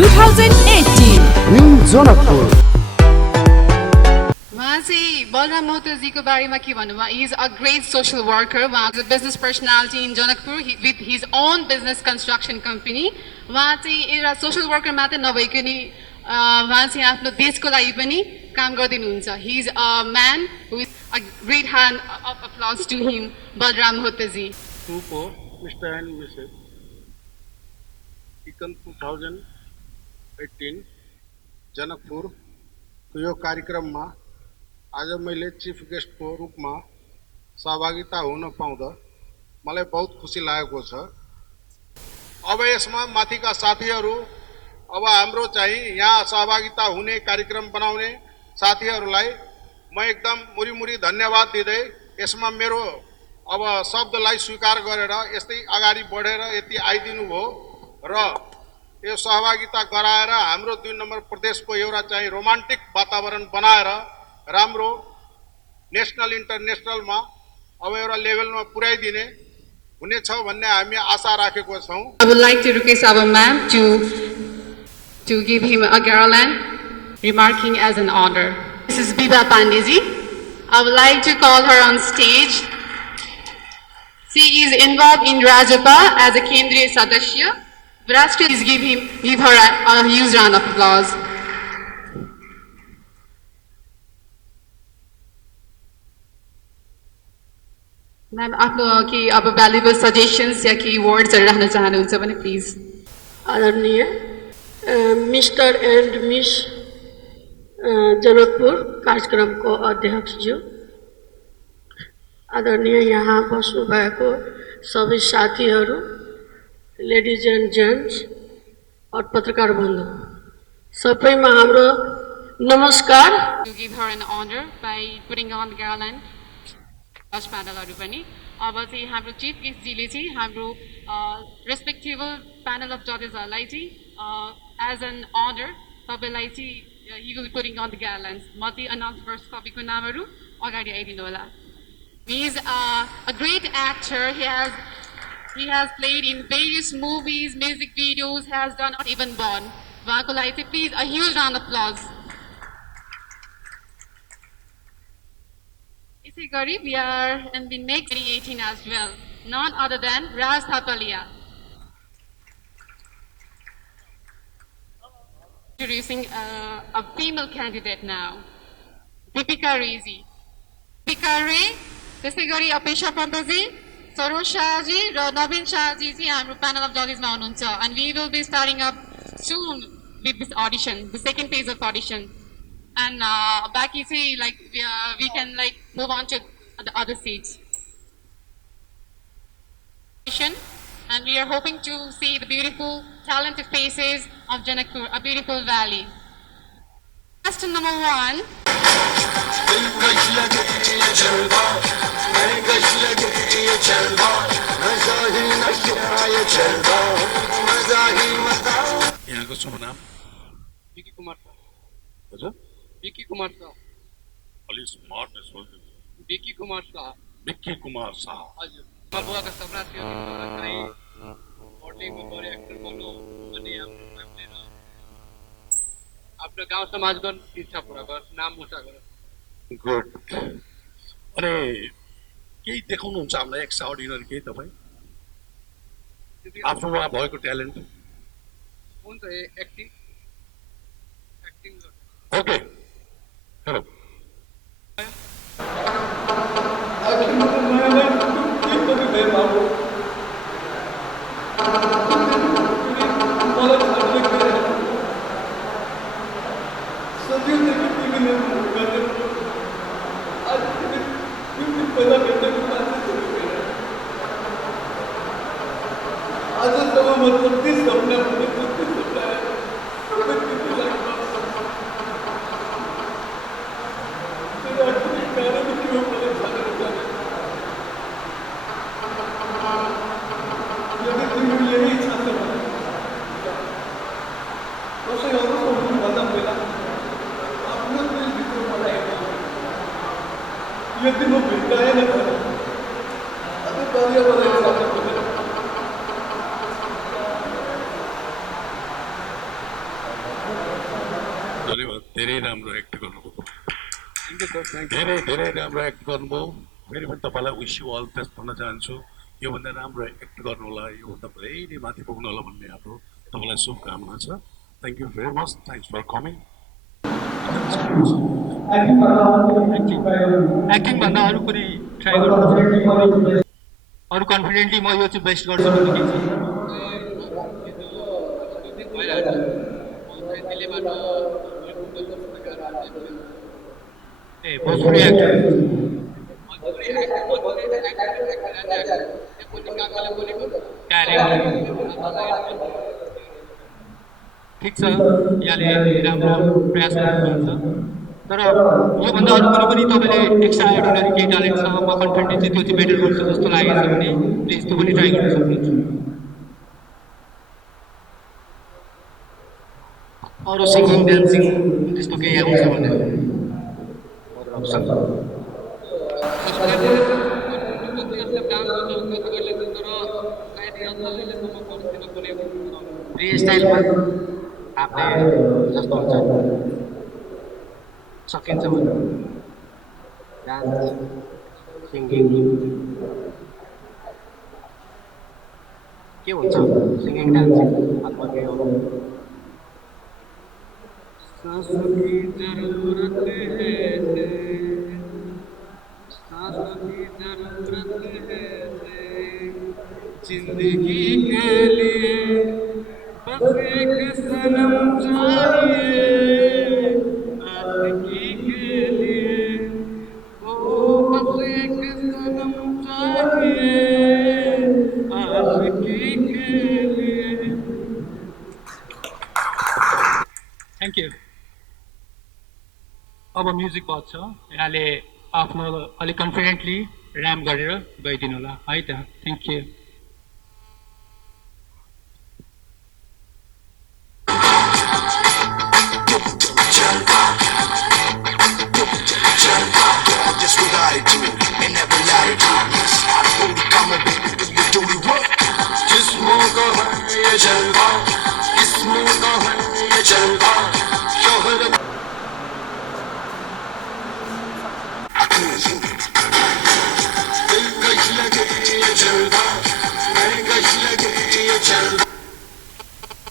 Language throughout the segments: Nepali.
2018 न्यू जनकपुर। उहाँ चाहिँ बलराम महतोजीको बारेमा के भन्नु, he is a great social worker. उहाँ is a business personality in Janakpur with his own business construction company. उहाँ चाहिँ एउटा सोशल वर्कर मात्रै नभइकन उहाँ चाहिँ आफ्नो देशको लागि पनि काम गरिदिनुहुन्छ। He is a man who is a great hand of applause to him, Balram Mahtoji. Mr. and Mrs. Econ 2018 Janakpur यो कार्यक्रममा आज मैले चिफ गेस्टको रूपमा सहभागिता हुन पाउँदा मलाई बहुत खुसी लागेको छ। अब यसमा माथिका साथीहरू, अब हाम्रो चाहिँ यहाँ सहभागिता हुने कार्यक्रम बनाउने साथीहरूलाई म एकदम मुरी धन्यवाद दिँदै यसमा मेरो अब शब्दलाई स्वीकार गरेर यस्तै अगाडि बढेर यति आइदिनु भयो र यो सहभागिता गराएर हाम्रो 2 नम्बर प्रदेशको एउटा चाहिँ रोमान्टिक वातावरण बनाएर राम्रो नेसनल इन्टरनेसनलमा अब एउटा लेभलमा पुर्याइदिने हुनेछ भन्ने हामी आशा राखेको छौं। I would like to request our ma'am to give him a garland, remarking as an honor. This is Biba Pandeyji. I would like to call her on stage. She is involved in Rajapa as a Kendriya Sadasya. Rashtra, please give her a huge round of applause. Ma'am, आपको कि अब valuable suggestions या कि words राख्न चाहनुहुन्छ भने please. आदरणीय मिस्टर एन्ड मिस जनकपुर कार्यक्रमको अध्यक्षज्यू, आदरणीय यहाँ बस्नु भएको सबै साथीहरू, लेडिज एन्ड जेन्ट्स और पत्रकार बन्धु सबैमा हाम्रो नमस्कार। To give her an honor by putting on the garland. First प्यानलहरू पनि अब चाहिँ हाम्रो चिफ गेस्टजीले चाहिँ हाम्रो रेस्पेक्टेबल प्यानल अफ जजेसहरूलाई चाहिँ एज एन अनर तपाईँलाई चाहिँ he will putting on the garlands. म चाहिँ अनाउन्स गर्छु तपाईँको नामहरू, अगाडि आइदिनु होला। He is a great actor. He has played in various movies, music videos, has done Not Even Born. उहाँको लागि चाहिँ please a huge round of applause. We are in the next 2018 as well, none other than Raj Thapalia. Introducing a female candidate now, Deepika Rezi. Deepika Ray, त्यसै गरी अपेक्षा पन्तजी, सरोज शाहजी र नवीन शाहजी चाहिँ हाम्रो panel of judges मा हुनुहुन्छ, and we will be starting up soon with this audition, the second phase of audition. And back you see, like we can like move on to the other seats. And we are hoping to see the beautiful, talented faces of Janakpur, a beautiful valley. Question number 1. यहाँको शुभ नाम? विकी कुमार साह। हजुर? विकी कुमार शाह। अलि स्मार्ट है सोच। विकी कुमार शाह। विकी कुमार शाह। हजुर। म बुवाको सपना थियो कि चाहिँ मोडलिङमा बढी एक्टर बन्नु अनि आफ्नो गाउँ समाजको इच्छा पूरा गर, नाम ऊँचा गर। गुड। अरे केही देखाउनुहुन्छ हामीलाई एक्स्ट्रा अर्डिनरी केही तपाईँ? आफ्नोमा भएको ट्यालेन्ट? हुन्छ एक्टिङ। ओके। हेलो। I राम्रो एक्ट गर्नुभयो थ्याङ्क यू सर थ्याङ्क धेरै धेरै राम्रो एक्ट गर्नुभयो फेरि पनि तपाईँलाई विस यु अल बेस्ट भन्न चाहन्छु योभन्दा राम्रो एक्ट गर्नु होला योभन्दा धेरै माथि पुग्नु होला भन्ने हाम्रो तपाईँलाई शुभकामना छ thank you very much thanks for coming acting भन्दा अरू कुनै ट्राई गर्नु अरू कन्फिडेन्टली म यो चाहिँ बेस्ट गर्छु भन्ने के चाहिँ ए भोजपुरी एक्टर ठिक छ यहाँले राम्रो प्रयास गर्नुहुन्छ तर योभन्दा अरू कुनै पनि तपाईँले एक्स्ट्रा अर्डिनरी केही ट्यालेन्ट छ म कन्फिडेन्ट चाहिँ त्यो चाहिँ बेटर गर्छु जस्तो लागेको छ भने प्लिज त्यो पनि ट्राई गर्न सक्नुहुन्छ अरू सिङ्गिङ डान्सिङ त्यस्तो केही आउँछ भने फ्री स्टाइलमा आफूले जस्तो हुन्छ सकिन्छ भने डान्स सिङ्गिङ के हुन्छ सिङ्गिङ डान्सिङ अथवा के हो सांसों की जरूरत है सांसों की जरूरत है जिंदगी के लिए बस एक सनम चाहिए आशिकी के लिए ओ बस एक सनम चाहिए आशिकी के लिए थ्याङ्क यू अब म्युजिक बज्छ यहाँले आफ्नो अलिक कन्फिडेन्टली ऱ्याम गरेर गइदिनु होला है त थ्याङ्क यू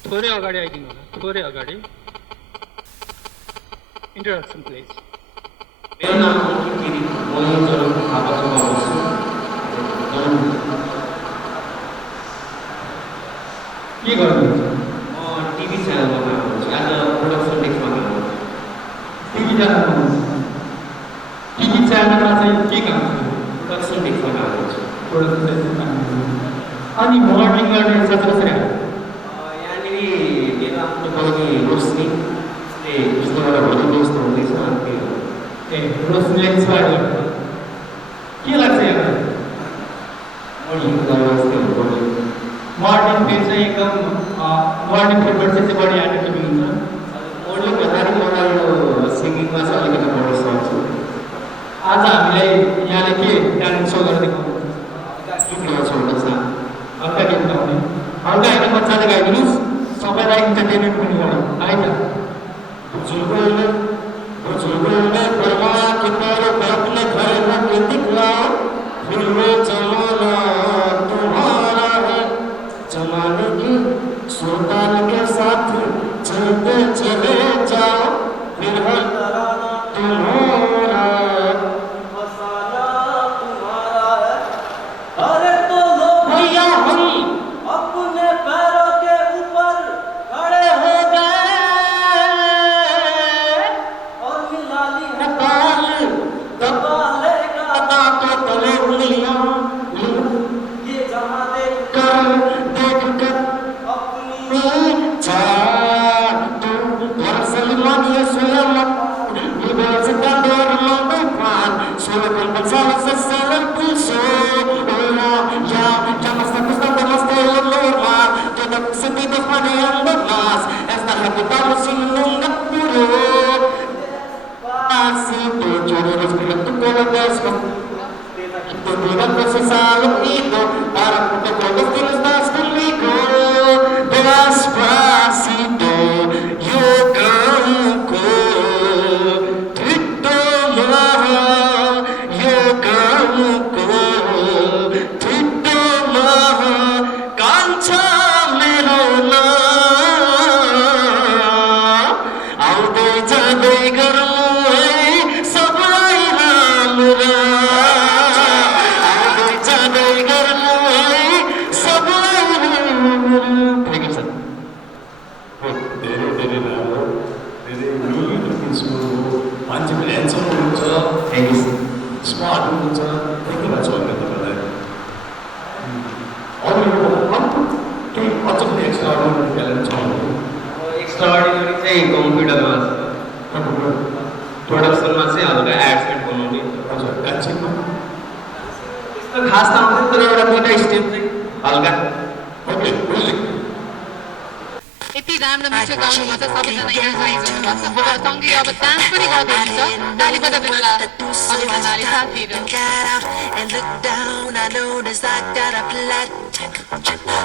थोरै अगाडि आइदिनु होला थोरै अगाडि इन्ट्रोडक्सन प्लिज मेरो नाम अङ्कित गिरी म यहाँ जलनको थापासम्म बस्छु के गर्नुहुन्छ म टिभी च्यानलमा काम गर्छु एज अ प्रोडक्सन डेस्कमा काम गर्छु टिभी च्यानलमा टिभी च्यानलमा चाहिँ के काम गर्नु प्रोडक्सन डेस्कमा काम गर्छु प्रोडक्सन डेस्कमा काम गर्नु अनि मर्निङ गर्ने साथी कसरी आयो यहाँनिर मेरो आफ्नो बहिनी रोशनीले उसले एउटा भजन जस्तो हुँदैछ अनि त्यो ए रोशनीले इन्सपायर गर्नु के लाग्छ यहाँ मर्निङ गरेर जस्तै हुनुपर्ने मर्निङ फेरि चाहिँ एकदम मर्निङ फेभरेट चाहिँ बढी एट्र्याक्टिभ हुन्छ मर्निङ भन्दाखेरि मलाई यो सिङ्गिङमा चाहिँ अलिकति बढी सक्छ आज हामीलाई यहाँले के ट्यालेन्ट सो गरेर देखाउनुहुन्छ गीत गाउँछु एउटा सानो हल्का गीत गाउने हल्का होइन मजाले गाइदिनुहोस् सबैलाई इन्टरटेनमेन्ट पनि गरौँ है त जुगुलले बर्मा के तारो बाप ने घर में दिखला फिर वो जमाना तुम्हारा है जमाने की सुल्तान के साथ चलते चले जाओ फिर हर तराना तुम्हारा मसाला तुम्हारा है अरे तो लो भैया हम अपने पैरों के ऊपर खड़े हो गए और मिलाली दबा तो तले उंगलियां ये जहां देख कर अपनी चार तू घर सलमान ये सुलम universidad de Orlando Pan solo con González es el pulso ya me está gustando más de lo normal todo sentidos maneando más esta capital sin un apuro así tú lloras pero tú puedes tu vida procesar lo mismo para que todos tú estás conmigo despacito yo canto खास त आउँदैन तर एउटा दुईटा स्टेप चाहिँ हल्का ओके म्युजिक यति राम्रो मिठो गाउनुभएको छ सबैजना यहाँ आइसक्नु भएको छ सँगै अब डान्स पनि गर्नुहुन्छ ताली बजाउनु होला सबैजनाले साथीहरू Got out and looked down. I noticed I got a flat.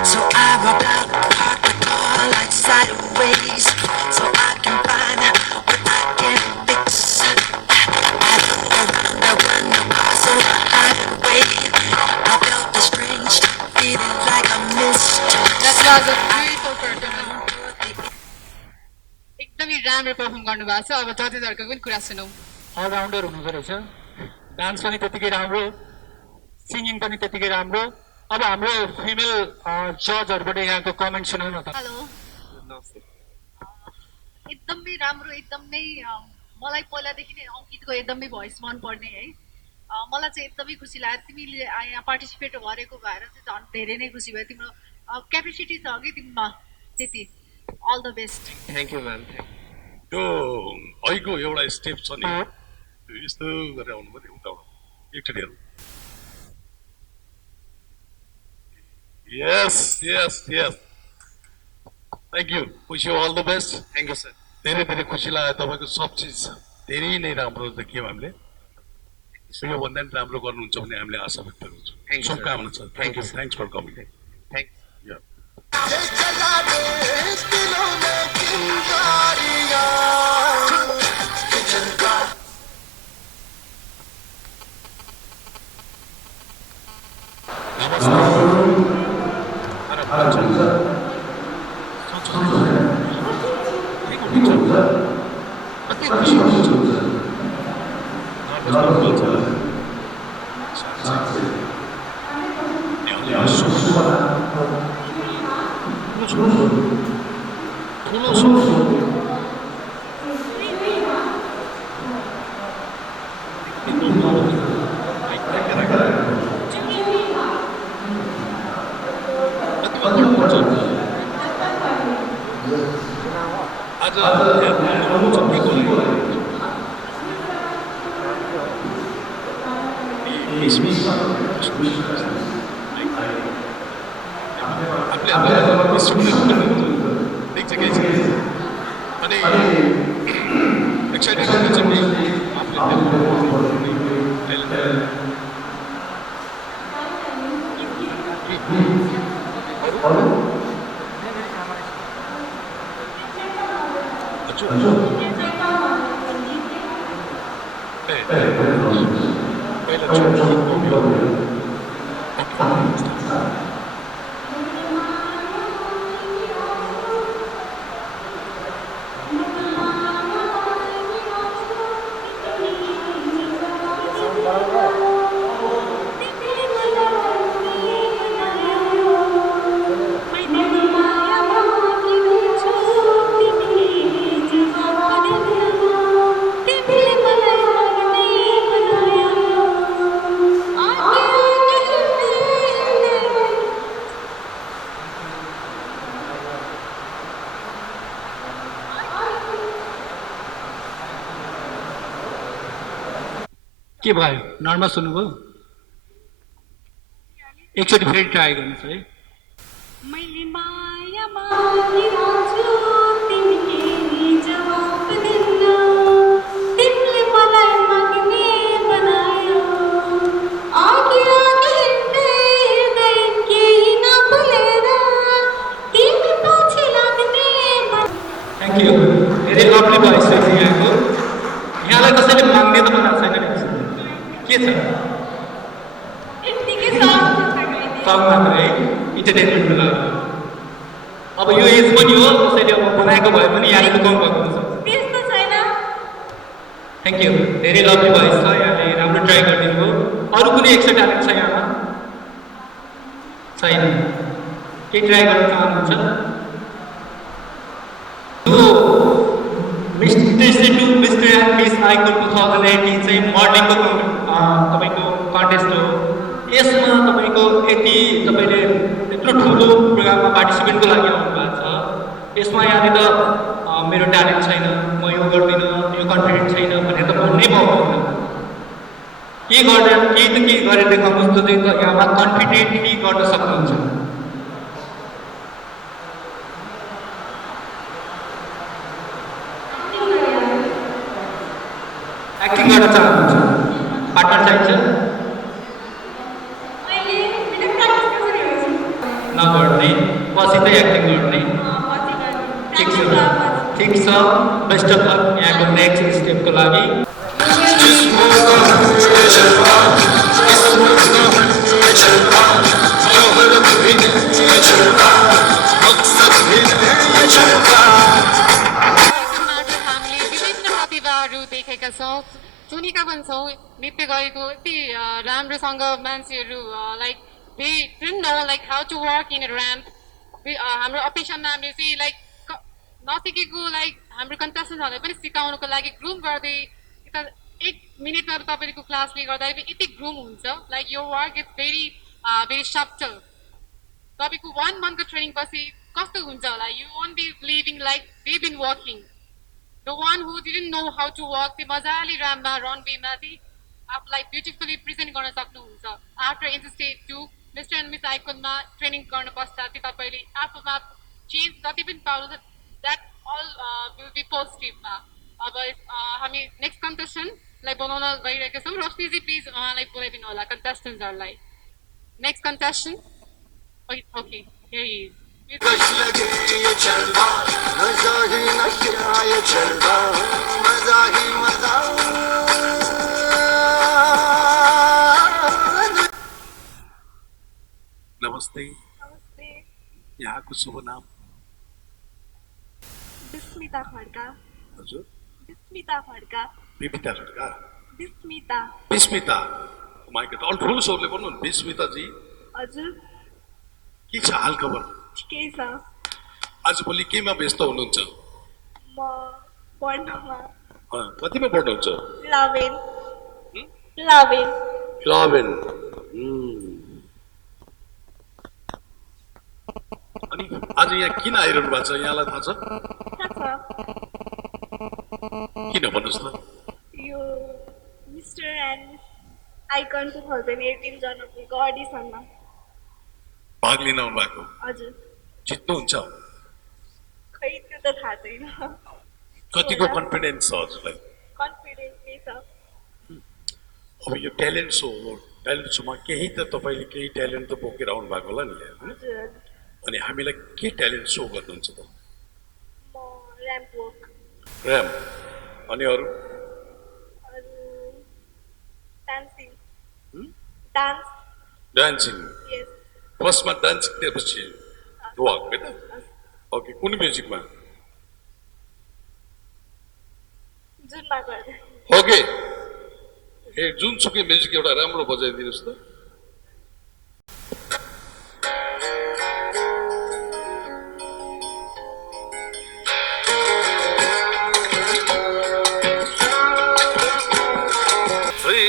So I walked out, parked the car like sideways, so I can find what I can fix. I looked around, I wonder what's on the highway. I felt a strange feeling like I missed. That was a beautiful performance. एकदमै राम्रो पर्फर्म गर्नुभएको छ अब जजेसहरूको पनि कुरा सुनौँ अलराउन्डर हुनुहुँदो रहेछ डान्स पनि त्यतिकै राम्रो सिङ्गिङ पनि त्यतिकै राम्रो अब हाम्रो फिमेल जजहरूबाट यहाँको कमेन्ट सुनौँ न त हेलो एकदमै राम्रो एकदमै मलाई पहिलादेखि नै अङ्कितको एकदमै भोइस मनपर्ने है मलाई चाहिँ एकदमै खुसी लाग्यो तिमीले यहाँ पार्टिसिपेट गरेको भएर चाहिँ झन् धेरै नै खुसी भयो तिम्रो क्यापेसिटी छ कि तिमीमा त्यति all the best thank you ma'am यो अहिलेको एउटा स्टेप छ नि यस्तो गरेर आउनु पर्यो उताबाट एकचोटि हेर्नु yes yes yes thank you wish you all the best thank you sir धेरै धेरै खुसी लाग्यो तपाईँको सब चिज धेरै नै राम्रो देखियो हामीले यो भन्दा पनि राम्रो गर्नुहुन्छ भन्ने हामीले आशा व्यक्त गर्छौँ शुभकामना छ thank you thanks for coming thanks के भयो नर्भस हुनुभयो एकचोटि फेरि ट्राई गर्नुहोस् है मैले माया मागिरहन्छु तिमीले जवाफ दिन्न तिमीले मलाई माग्ने बनायो अघि अघि हिँड्दै हिँड्दै केही नभुलेर तिमी पछि लाग्ने थ्याङ्क यू धेरै लभली भोइस छ यहाँको यहाँलाई कसैले माग्ने त बनाएको छैन नि के छ यतिकै सङ मात्र है इन्टरटेनमेन्टको लागि अब यो एज पनि हो कसैले अब बनाएको भए पनि यहाँले गाउनु भएको हुन्छ त्यस्तो छैन थ्याङ्क यू धेरै लभली भोइस छ यहाँले राम्रो ट्राई गरिदिनु भयो अरू कुनै एक्स्ट्रा ट्यालेन्ट छ यहाँमा छैन केही ट्राई गर्न चाहनुहुन्छ mister to mister and miss icon 2018 चाहिँ मर्निङको तपाईँको कन्टेस्ट हो यसमा तपाईँको यति तपाईँले यत्रो ठुलो प्रोग्राममा पार्टिसिपेटको लागि आउनुभएको छ यसमा यहाँनिर मेरो ट्यालेन्ट छैन म यो गर्दिनँ यो कन्फिडेन्ट छैन भनेर त भन्नै पाउँदैन के गरेर केही त केही गरेर देखाउनुहोस् जो चाहिँ यहाँमा कन्फिडेन्टली गर्न सक्नुहुन्छ। एक्टिङ गर्न चाहनुहुन्छ? पार्टनर चाहिन्छ? मैले मेरो प्र्याक्टिस गरिरहेको छु। नगर्ने, पसिँदै एक्टिङ गर्ने। पछि गर्ने। ठिक छ, ठिक छ। बेस्ट अफ लक यहाँको नेक्स्ट स्टेपको लागि। हामीले विभिन्न प्रतिभाहरू देखेका छौँ, सुनेका पनि छौँ। नृत्य गरेको यति राम्रोसँग मान्छेहरू like they didn't know like how to work in a ramp. हाम्रो अपेक्षा म्यामले चाहिँ लाइक नसिकेको लाइक हाम्रो कन्टेस्टेन्टहरूलाई पनि सिकाउनुको लागि ग्रुम गर्दै यता 1 मिनटमा तपाईँको क्लासले गर्दाखेरि यति ग्रुम हुन्छ। लाइक यो work is very very subtle. तपाईँको 1 मन्थको ट्रेनिङ पछि कस्तो हुन्छ होला, you won't be believing like they been working. The one who didn't know how to work चाहिँ मजाले ऱ्याम्पमा रनवेमा चाहिँ आफूलाई ब्युटिफुल्ली प्रेजेन्ट गर्न सक्नुहुन्छ। After interstate 2 mister and miss आइकोनमा ट्रेनिङ गर्न पश्चात चाहिँ तपाईँले आफूमा चेन्ज जति पनि पाउनुहुन्छ द्याट अल विल बी पोजिटिभमा। अब हामी नेक्स्ट कन्टेस्टेन्टलाई बोलाउन गइरहेका छौँ। रोशनीजी प्लिज उहाँलाई बोलाइदिनु होला कन्टेस्टेन्टहरूलाई। Next contestant okay here he is. नमस्ते, नमस्ते। यहाँको शुभ नाम? विस्मिता खड्का। हजुर, विस्मिता खड्का। बिपिता खड्का। विस्मिता। विस्मिता, माइ गॉड, अल ठुलो स्वरले भन्नु न विस्मिताजी। हजुर के छ हाल खबर? ठिकै छ। आजभोलि केमा व्यस्त हुनुहुन्छ? म पढ्नमा। कतिमा पढ्नुहुन्छ? 11। 11। अनि आज यहाँ किन आइरहनु भएको छ, यहाँलाई थाहा छ? थाहा छ। किन भन्नुहोस् न? यो मिस्टर एन्ड आइकन 2018 जनकपुरको अडिसनमा भाग लिन आउनु भएको? हजुर। जित्नुहुन्छ? खै त्यो त थाहा छैन। कतिको कन्फिडेन्स छ हजुरलाई? कन्फिडेन्स नै छ। अब यो ट्यालेन्ट सो हो, ट्यालेन्ट सोमा केही त तपाईँले केही ट्यालेन्ट त बोकेर आउनु भएको होला नि, होइन? हजुर। अनि हामीलाई के ट्यालेन्ट सो गर्नुहुन्छ त? म ऱ्याम्प वक। ऱ्याम्प, अनि अरू? अरू डान्सिङ। डान्स। डान्सिङ। यस। फर्स्टमा डान्सिङ, त्यसपछि वाक, होइन? ओके, कुन म्युजिकमा? जुनमा गर्दै। ओके, ए जुनसुकै म्युजिक एउटा राम्रो बजाइदिनुहोस् त।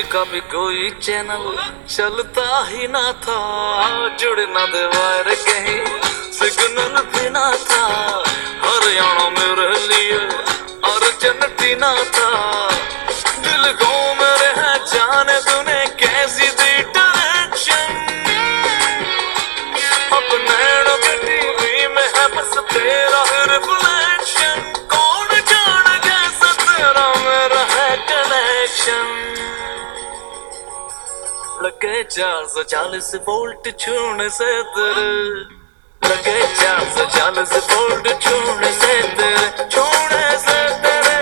कभी कोई चैनल चलता ही ना था, जुड़ ना दे वायर कहीं सिग्नल भी ना था, हरियाणा मेरे लिए अर्जेंटीना था, दिल को मेरे है जाने तूने कैसी दी डायरेक्शन, अब नैनों के टीवी में है बस तेरा रिफ्लेक्शन, कौन जाने कैसा तेरा मेरा है कनेक्शन, लगे 440 वोल्ट छूने से तेरे, लगे 440 वोल्ट छूने से तेरे, छूने से तेरे,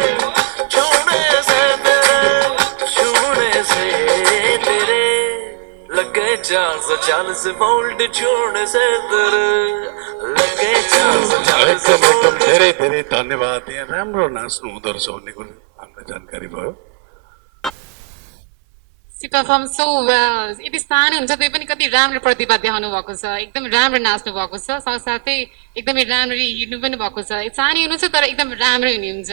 छूने से तेरे, छूने से तेरे, लगे 440 वोल्ट छूने से तेरे, लगे 440 एकदम धेरै धेरै धन्यवाद। यहाँ राम्रो नाच्नु हुँदो रहेछ भन्ने कुरो हामीलाई जानकारी भयो। She performed so well. यति सानो हुन्छ त्यही पनि कति राम्रो प्रतिभा देखाउनु भएको छ, एकदम राम्रो नाच्नु भएको छ, साथसाथै एकदमै राम्ररी हिँड्नु पनि भएको छ। सानो हुनुहुन्छ तर एकदम राम्रो हुनुहुन्छ।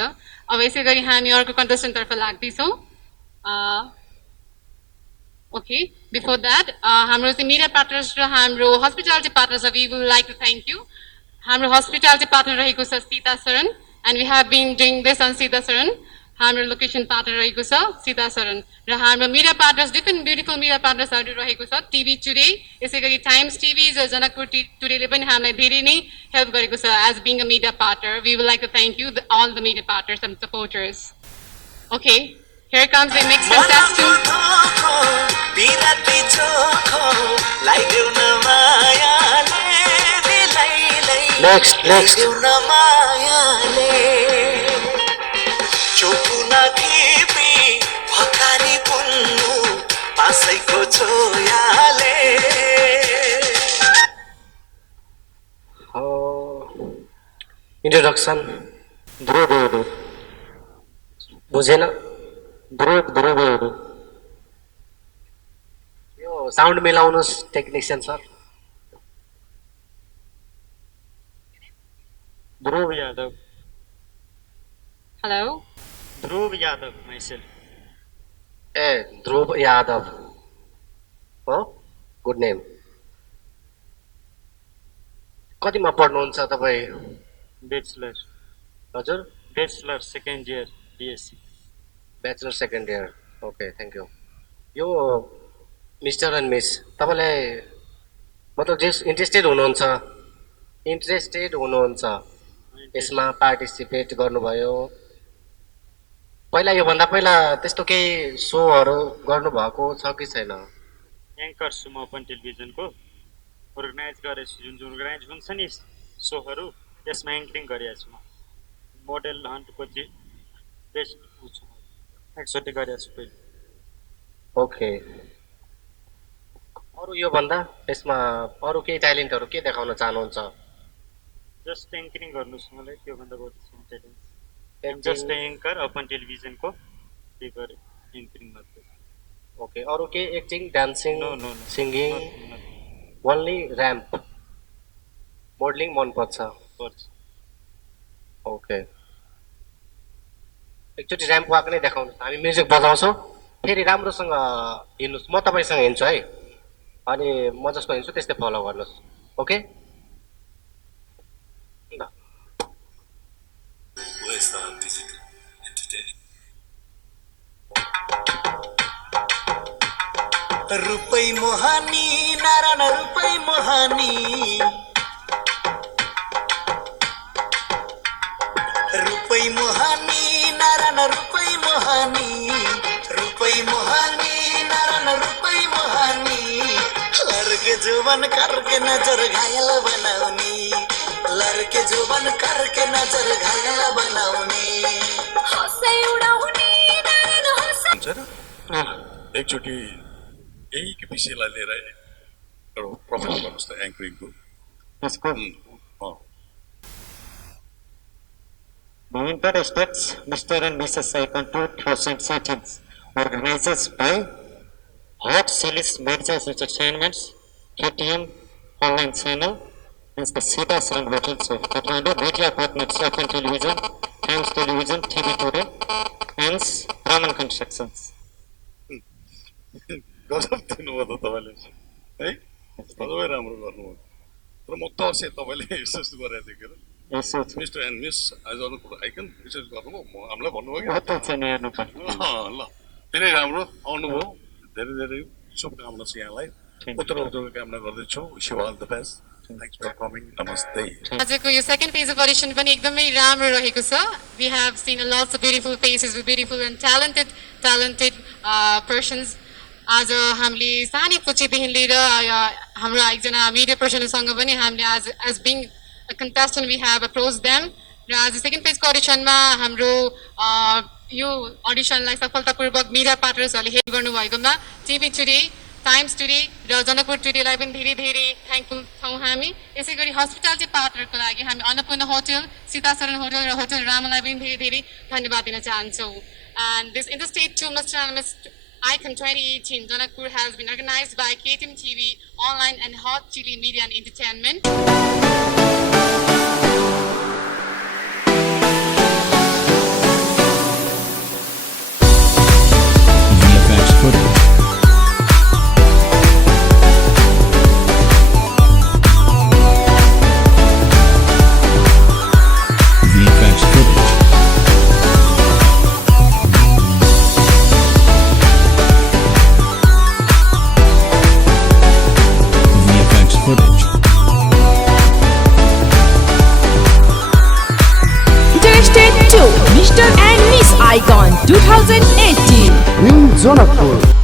अब यसै गरी हामी अर्को कन्टेस्टेन्टतर्फ लाग्दैछौँ। ओके, बिफोर द्याट हाम्रो चाहिँ मिडिया पार्टनर्स र हाम्रो hospitality partners we would like to thank you. हाम्रो हस्पिटालिटी पार्टनर रहेको छ Sita Sharan, and we have been doing this on Sita Sharan. हाम्रो लोकेसन पार्टनर रहेको छ सीताशरण र हाम्रो media partners different beautiful media पार्टनर्सहरू रहेको छ टिभी टुडे यसै गरी टाइम्स टिभी र जनकपुर टुडेले पनि हामीलाई धेरै नै हेल्प गरेको छ as being a media partner we would like to thank you all the media partners and supporters okay here comes the next contestant Next. Introduction. Dhruv. बुझेन ध्रुव यो साउन्ड मिलाउनुहोस् technician sir Dhruv Yadav. Hello Dhruv Yadav, myself. ए ध्रुव यादव हो गुड नेम कतिमा पढ्नुहुन्छ तपाईँ Bachelor. हजुर Bachelor, second year, BSc. Bachelor second year okay thank you yo mister and miss तपाईँलाई मतलब जे इन्ट्रेस्टेड हुनुहुन्छ यसमा पार्टिसिपेट गर्नुभयो पहिला योभन्दा पहिला त्यस्तो केही सोहरू गर्नुभएको छ कि छैन एङ्कर छु म ओपन टेलिभिजनको अर्गनाइज गरेछु जुन अर्गनाइज हुन्छ नि सोहरू त्यसमा एङ्करिङ गरेको छु म मोडल हन्टको चाहिँ बेस्ट छु एकचोटि गरेको छु पहिले ओके अरू योभन्दा यसमा अरू केही ट्यालेन्टहरू के देखाउन चाहनुहुन्छ जस्ट एङ्करिङ गर्नुहोस् मलाई त्योभन्दा बहुत ट्यालेन्ट जस्ट एङ्कर ओपन टेलिभिजनको के गरेँ एङ्करिङ मात्रै ओके अरू केही acting dancing No. Singing only ramp modelling मनपर्छ ओके एकचोटि ऱ्याम्प वाक नै देखाउनुहोस् हामी म्युजिक बजाउँछौँ फेरि राम्रोसँग हिँड्नुहोस् म तपाईँसँग हिँड्छु है अनि म जस्तो हिँड्छु त्यस्तै फलो गर्नुहोस् ओके ल रुपै मोहानी नारायण रुपै मोहानी रुपै मोहानी नारायण रुपै मोहानी रुपै मोहानी नारायण रुपै मोहानी लड़के जुबान करके नजर घायल बनाउने लड़के जुबान करके नजर घायल बनाउने हँसै उडाउने नारायण हँसै हुन्छ र एकचोटि यही विषयलाई लिएर एउटा प्रोफाइल गर्नुहोस् त एङ्करिङको यसको The Interestates Mr. and Mrs. Icon 2018 organized by Hot Chilies Merchants Entertainments, KTM online channel, and the Sita Sun Hotel Show. Kathmandu media partners Open Television, Times Television, TV Today, and Raman Constructions. गजब दिनुभयो त तपाईँले है एकदमै राम्रो गर्नुभयो तर म तर्सेँ तपाईँले विशेष गरेर देखेर मिस्टर एन्ड मिस आज आइकन विशेष गर्नुभयो म हामीलाई भन्नुभयो कि ल धेरै राम्रो आउनुभयो धेरै धेरै शुभकामना छ यहाँलाई उत्तरोत्तर कामना गर्दैछु wish you all the best thanks for coming नमस्ते आजको यो सेकेन्ड फेज अफ अडिसन पनि एकदमै राम्रो रहेको छ we have seen lots of beautiful faces with beautiful and talented persons आज हामीले सानै कोचेदेखि लिएर हाम्रो एकजना मिडिया पर्सनसँग पनि हामीले आज as being contestant we have approach them र आज सेकेन्ड फेजको अडिसनमा हाम्रो यो अडिसनलाई सफलतापूर्वक मिडिया पार्टनर्सहरूले हेल्प गर्नुभएकोमा टिभी टुडे टाइम्स टुडे र जनकपुर टुडेलाई पनि धेरै धेरै थ्याङ्कफुल छौँ हामी यसै गरी हस्पिटालिटी पार्टनरको लागि हामी अन्नपूर्ण होटल सीताशरण होटल र होटल रामालाई पनि धेरै धेरै धन्यवाद दिन चाहन्छौँ and this Interstate 2 Mr. and Miss Icon 2018 Janakpur has been organized by KTM TV Online and Hot Chili Media and Entertainment. VFX footage. VFX footage. Mr. and Miss Icon 2018 in Jonapur.